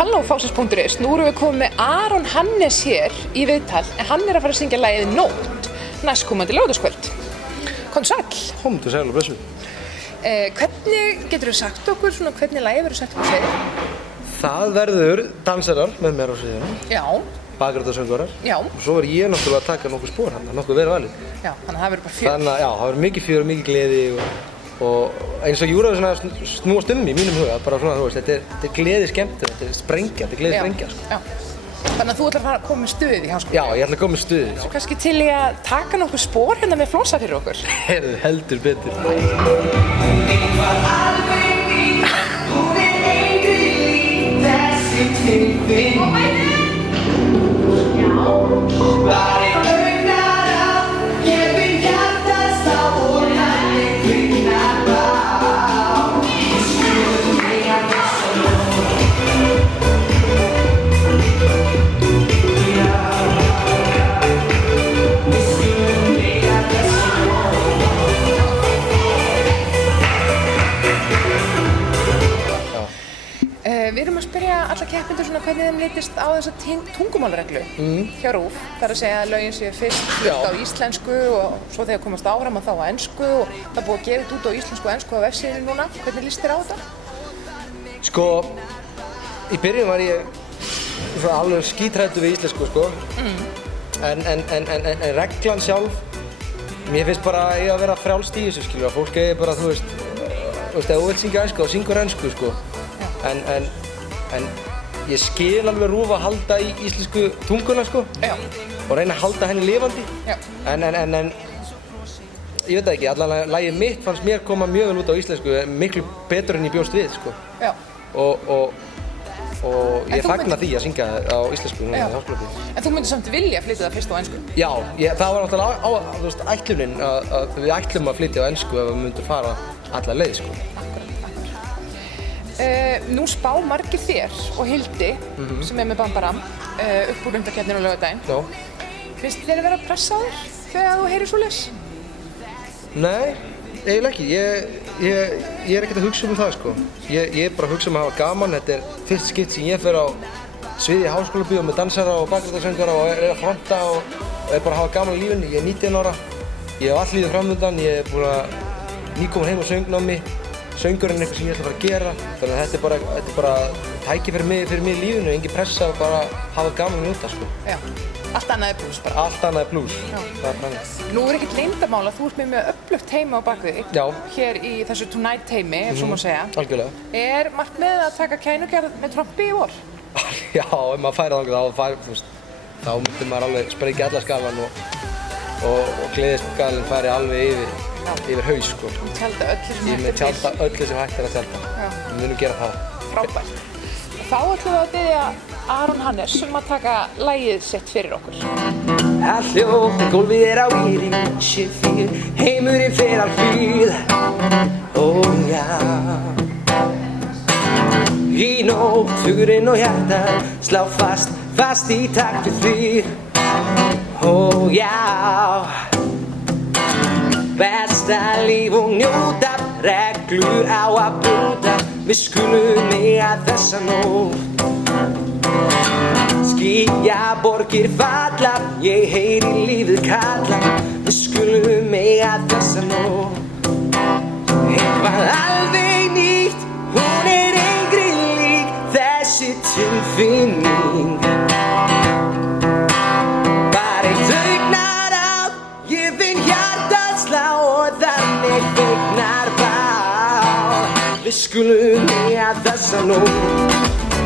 Halló Fásins.is, nú erum við komið með Aron Hannes hér í viðtal en hann að fara að syngja lagið Nótt næstkomandi laugardagskvöld. Komdu sæll. Komdu sæll og blessu. Hvernig geturðu sagt okkur svona hvernig lagið verður sett upp á sviðinu? Það verður dansarar með mér á sviðinu. Já. Bakgráttasöngvarar. Já. Og svo er ég náttúrulega að taka nokkuð spor hann, nokkuð vel valið. Já, þannig að það verður bara fjör. Þannig að já, það verður mikið fjör og mikið gleði og eins og Eurovision að snúast í mínum huga, bara svona þú veist, þetta er gleði skemmtur, þetta er sprengja, þetta er gleði sprengja sko. Já. Þannig að þú ætlar að fara að koma með stuð í háskólanum. Já, ég ætla að koma með stuð. Svo kannski til í að taka nokkuð spor hérna með Flosa fyrir okkur. Heyrðu, heldur betur. Hún var alveg ný, hún engri lík, þessi tilfinning. Bara augnar á, ég finn hjartast á og þannig kviknar á. Við skulum eiga þessa nótt. Við skulum eiga þessa Við erum að spyrja alla keppendur svona hvernig þeim litist á þessa tungumálareglu hjá RÚV. Það er að segja að lögin séu fyrst flutt á íslensku og svo þegar komast áfram að þá á ensku og það er búið að gefa þetta út á íslensku og ensku á vefsíðunni núna. Hvernig líst þér á þetta? Sko, í byrjun var ég svona alveg skítræddur við íslensku sko. En reglan sjálf, mér finnst bara að vera frjálst í þessu skilur. Fólk bara, þú veist, ef þú vilt syngja ensku þá syngur ensku sko. En ég skil alveg RÚV að halda í íslensku tunguna sko. Já. Og reyna að halda henni lifandi. Já. En ég veit það ekki, allavega lagið mitt fannst mér koma mjög vel út á íslensku, miklu betur en ég bjóst við sko. Já. Og ég fagna því að syngja á íslensku núna í háskólabíó. En þú myndir samt vilja flytja það fyrst á ensku? Já, það var náttúrulega ætlunin að við ætlum að flytja á ensku ef við myndum fara alla leið sko. Nú spá margir þér og Hildi, sem með Bambaram, upp úr undankeppninu á laugardaginn. Já. Finnst þér að vera pressa á þér þegar þú heyrir svoleiðis? Nei, eiginlega ekki. Ég er ekkert að hugsa það sko. Ég er bara að hugsa að hafa gaman. Þetta er fyrst skipt sem ég fer á sviði í háskólabíó með dansara og bakgráttasöngvara og er að fronta og er bara að hafa gaman í lífinu. Ég er 19 ára, ég hef allt lífið framöndan, ég er búinn að nýkomin heim á söngnámi. Söngurinn er eitthvað sem ég ætla að fara að gera, þannig að þetta er bara tæki fyrir mig í lífinu, engin pressa og bara hafa gaman að njóta sko. Já, allt annað er plús bara. Allt annað er plús, það er þannig. Nú er ekkert leyndamál að þú ert með mjög öflugt heima á bakvið þig. Já. Hér í þessu Tonight heimi, ef svo má segja. Algjörlega. Er markmiðið að taka kænugerð með trompi í vor? Já, ef maður færi þangað þá myndi maður alveg sprengja alla skalan og gleðiskalinn færi alveg yfir haus sko. Tjálta öllu sem Ég hægt með er til. tjálta öllu sem hægt er að tjálta. Já. Við munum gera það. Frábært. Þá ætlum við að biðja Aron Hannes að taka lagið sitt fyrir okkur. Allt hljótt, gólfið er á íri, sé fyrir, heimurinn fer á hlýð. Ó já. Í nótt, hugurinn og hjartað slá fast í takt við því. Ó já. Besta líf og njóta, reglur á að brjóta, við skulum eiga þessa nótt. Skýjaborgir falla, ég heyri lífið kalla, við skulum eiga þessa nótt. Eitthvað alveg nýtt, hún er engri lík, þessi tilfinning. Bara eitt augnaráð, ég finn hjartað slá og þannig kviknar bál. Við skulum eiga þessa nótt.